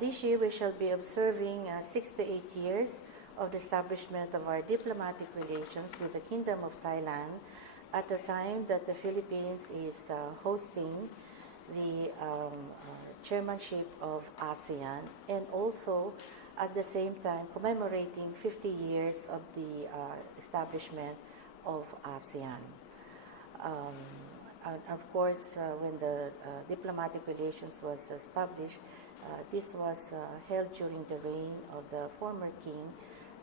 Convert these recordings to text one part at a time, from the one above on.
This year we shall be observing 6 to 8 years of the establishment of our diplomatic relations with the Kingdom of Thailand at the time that the Philippines is hosting the chairmanship of ASEAN, and also at the same time commemorating 50 years of the establishment of ASEAN. And of course, when the diplomatic relations was established, this was held during the reign of the former king,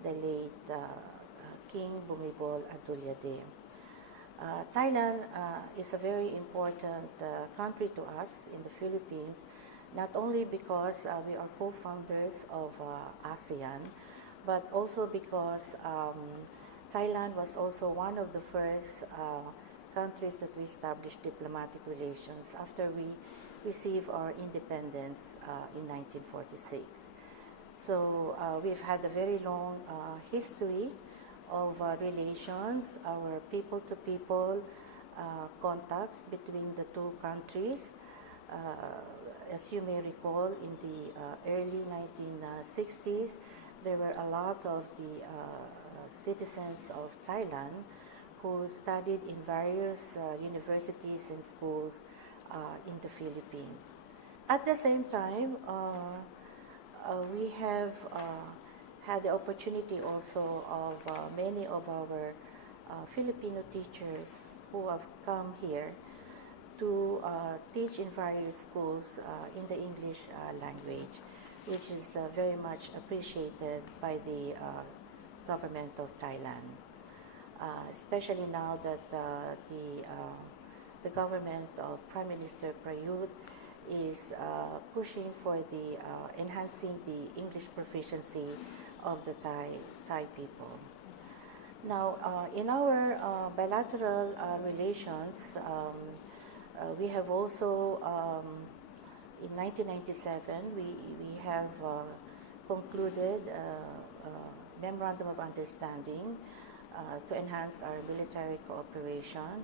the late King Bumibol Adulyadej. Thailand is a very important country to us in the Philippines, not only because we are co-founders of ASEAN, but also because Thailand was also one of the first countries that we established diplomatic relations after we received our independence in 1946. So we've had a very long history of relations, our people-to-people contacts between the two countries. As you may recall, in the early 1960s, there were a lot of the citizens of Thailand who studied in various universities and schools in the Philippines. At the same time, we have had the opportunity also of many of our Filipino teachers who have come here to teach in various schools in the English language, which is very much appreciated by the government of Thailand, especially now that the government of Prime Minister Prayut is pushing for the enhancing the English proficiency of the Thai people. Now, in our bilateral relations, we have also, in 1997, we have concluded a memorandum of understanding to enhance our military cooperation,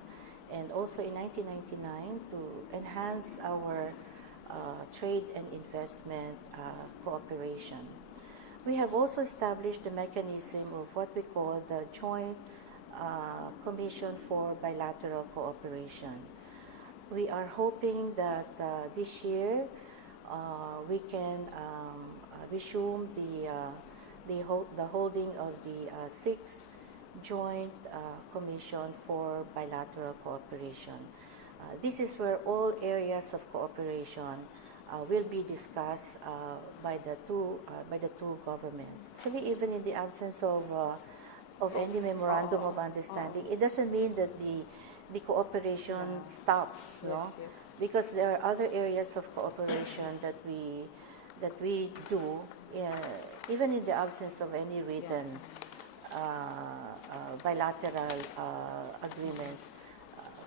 and also in 1999 to enhance our trade and investment cooperation. We have also established the mechanism of what we call the Joint Commission for Bilateral Cooperation. We are hoping that this year we can resume the holding of the 6th Joint Commission for Bilateral Cooperation. This is where all areas of cooperation will be discussed by the two governments. Actually, even in the absence of any memorandum of understanding, it doesn't mean that the cooperation stops, no? Yes. Because there are other areas of cooperation that we do, even in the absence of any written bilateral agreements.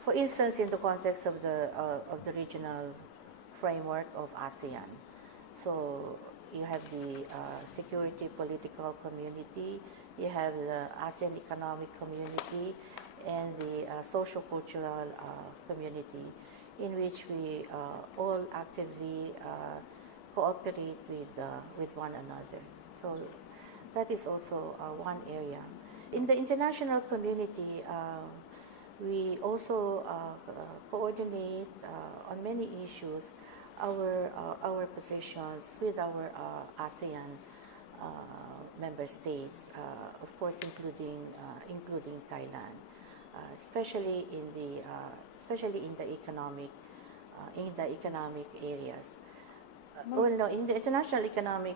For instance, in the context of the regional framework of ASEAN. So you have the security political community, you have the ASEAN economic community, and the socio-cultural community, in which we all actively cooperate with one another. So that is also one area. In the international community, we also coordinate on many issues our positions with our ASEAN member states, of course, including Thailand, especially in the economic areas. Well, no, in the international economic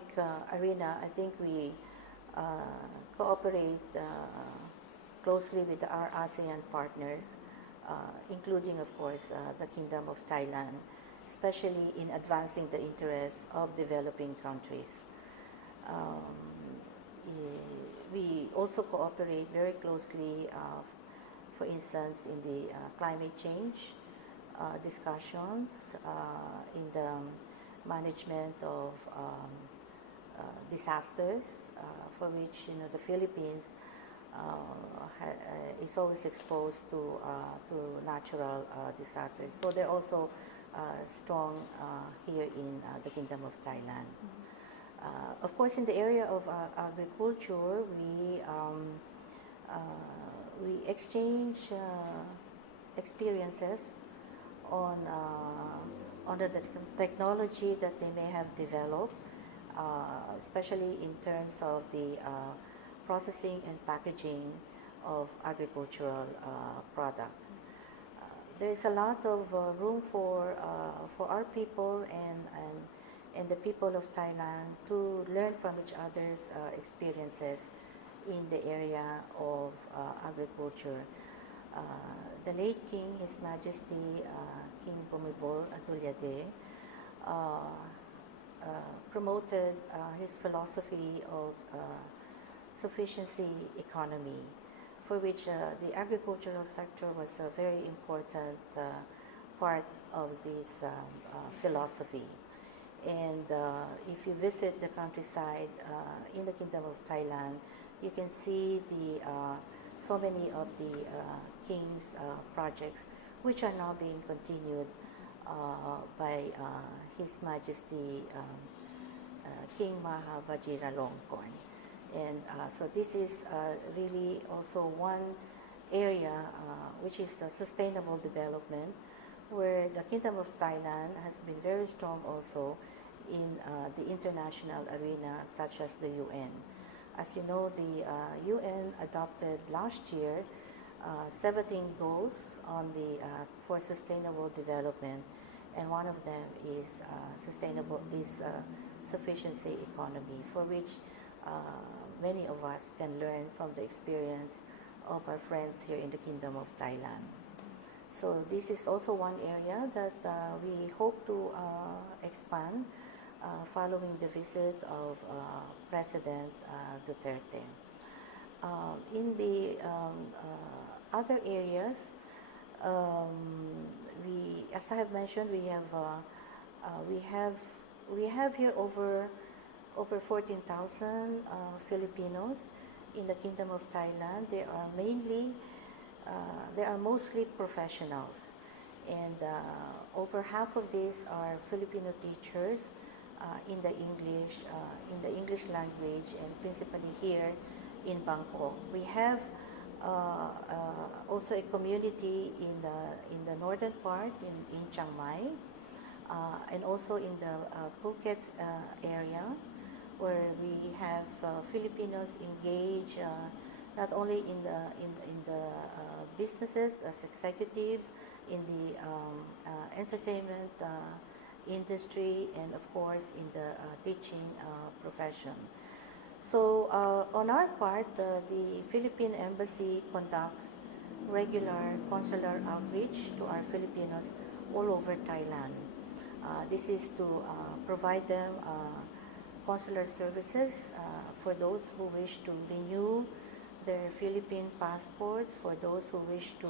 arena, I think we cooperate closely with our ASEAN partners, including, of course, the Kingdom of Thailand, especially in advancing the interests of developing countries. We also cooperate very closely, for instance, in the climate change discussions, in the management of disasters, for which the Philippines is always exposed to natural disasters. So they're also strong here in the Kingdom of Thailand. Of course, in the area of agriculture, uh, we exchange experiences on the technology that they may have developed, especially in terms of the processing and packaging of agricultural products. There's a lot of room for our people and the people of Thailand to learn from each other's experiences in the area of agriculture. The late King, His Majesty King Bhumibol Adulyadej, promoted his philosophy of sufficiency economy, for which the agricultural sector was a very important part of this philosophy. And if you visit the countryside in the Kingdom of Thailand, you can see so many of the King's projects, which are now being continued by His Majesty King Maha Vajiralongkorn. And so this is really also one area which is sustainable development, where the Kingdom of Thailand has been very strong also in the international arena, such as the UN. As you know, the UN adopted last year 17 goals on for sustainable development, and one of them is sufficiency economy, for which many of us can learn from the experience of our friends here in the Kingdom of Thailand. So this is also one area that we hope to expand following the visit of President Duterte. In the other areas, as I have mentioned, we have here over 14,000 Filipinos in the Kingdom of Thailand. They are mostly professionals, and over half of these are Filipino teachers in the English language, and principally here in Bangkok. We have also a community in the northern part in Chiang Mai, and also in the Phuket area, where we have Filipinos engaged not only in the businesses as executives, in the entertainment industry, and of course in the teaching profession. So on our part, the Philippine Embassy conducts regular consular outreach to our Filipinos all over Thailand. This is to provide them consular services for those who wish to renew their Philippine passports, for those who wish to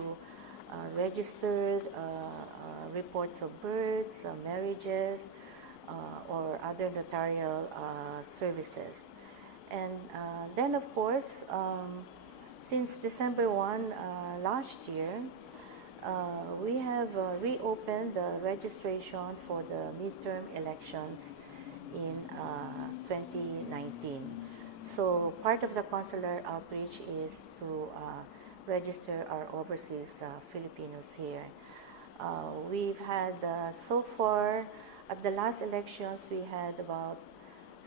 register reports of births, marriages, or other notarial services. And then, of course, since December 1 last year, we have reopened the registration for the midterm elections in 2019. So part of the consular outreach is to register our overseas Filipinos here. We've had so far, at the last elections, we had about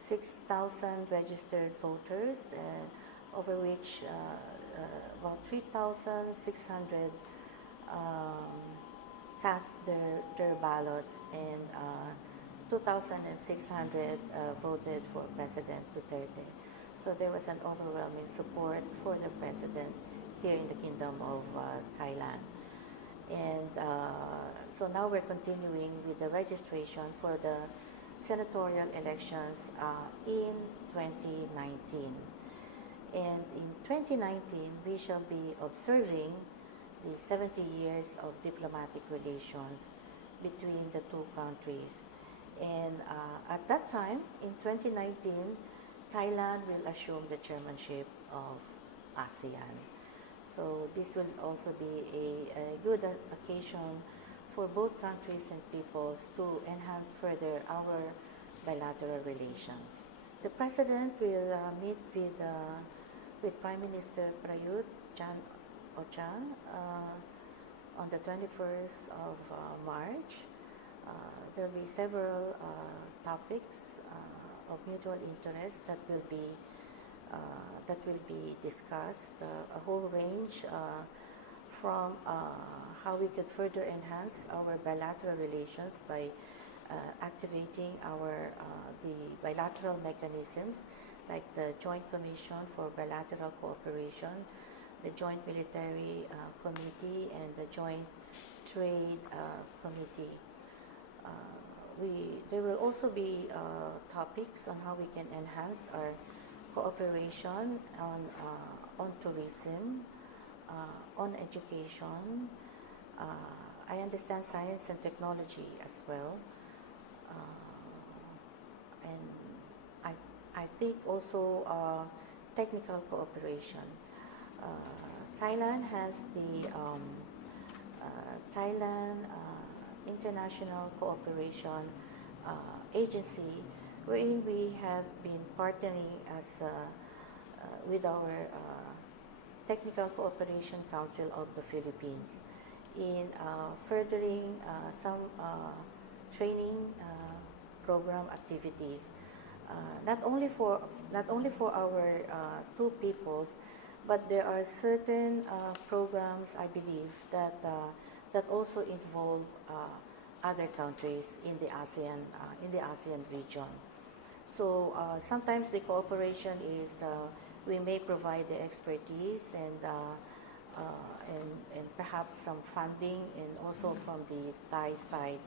6,000 registered voters, over which about 3,600 cast their ballots, and 2,600 voted for President Duterte. So there was an overwhelming support for the president here in the Kingdom of Thailand. And so now we're continuing with the registration for the senatorial elections in 2019. And in 2019, we shall be observing the 70 years of diplomatic relations between the two countries. And at that time, in 2019, Thailand will assume the chairmanship of ASEAN. So this will also be a good occasion for both countries and peoples to enhance further our bilateral relations. The President will meet with Prime Minister Prayut Chan-o-cha on the 21st of March. There will be several topics of mutual interest that will be discussed. A whole range from how we could further enhance our bilateral relations by activating the bilateral mechanisms like the Joint Commission for Bilateral Cooperation, the Joint Military Committee, and the Joint Trade Committee. There will also be topics on how we can enhance our cooperation on tourism, on education. I understand science and technology as well, and I think also technical cooperation. Thailand has the Thailand International Cooperation Agency, wherein we have been partnering with our Technical Cooperation Council of the Philippines in furthering some training program activities, not only for our two peoples, but there are certain programs, I believe, that also involve other countries in the ASEAN region. So sometimes the cooperation is we may provide the expertise and perhaps some funding, and also from the Thai side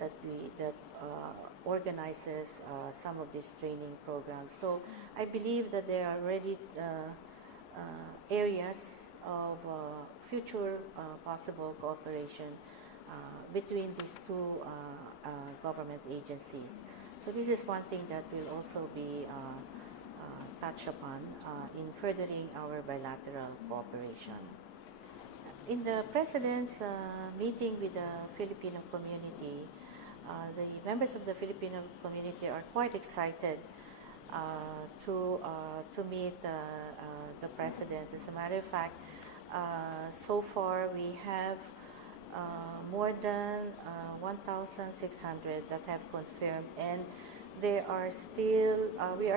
that organizes some of these training programs. So I believe that there are already areas of future possible cooperation between these two government agencies. So this is one thing that will also be touched upon in furthering our bilateral cooperation. In the President's meeting with the Filipino community, the members of the Filipino community are quite excited to meet the President. As a matter of fact, so far we have more than 1,600 that have confirmed, and we are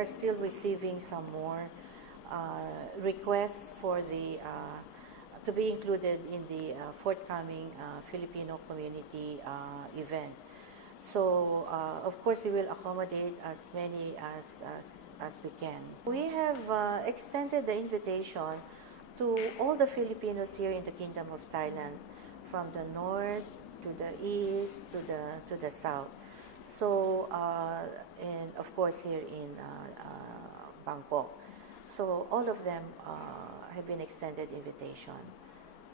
still receiving some more requests for to be included in the forthcoming Filipino community event. So of course we will accommodate as many as we can. We have extended the invitation to all the Filipinos here in the Kingdom of Thailand, from the north to the east to the south. So and of course here in Bangkok. So all of them have been extended invitation.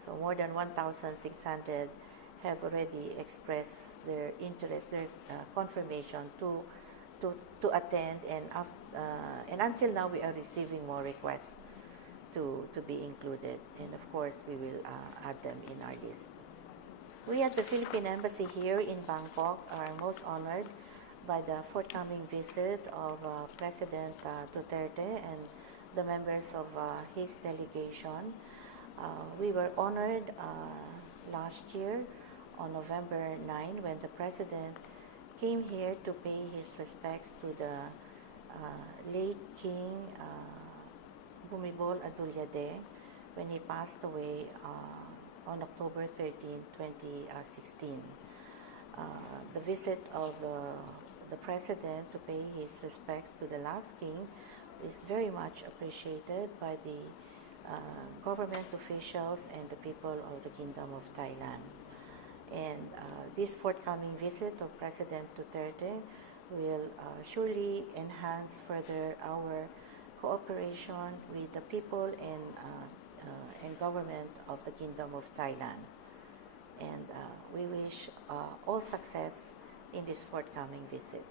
So more than 1,600 have already expressed their interest, their confirmation to attend, and until now we are receiving more requests to be included, and of course we will add them in our list. We at the Philippine Embassy here in Bangkok are most honored by the forthcoming visit of President Duterte and the members of his delegation. We were honored last year on November 9 when the President came here to pay his respects to the late King Bumibol Adulyadej when he passed away on October 13, 2016. The visit of the President to pay his respects to the last king is very much appreciated by the government officials and the people of the Kingdom of Thailand. And this forthcoming visit of President Duterte will surely enhance further our cooperation with the people and government of the Kingdom of Thailand. And we wish all success in this forthcoming visit.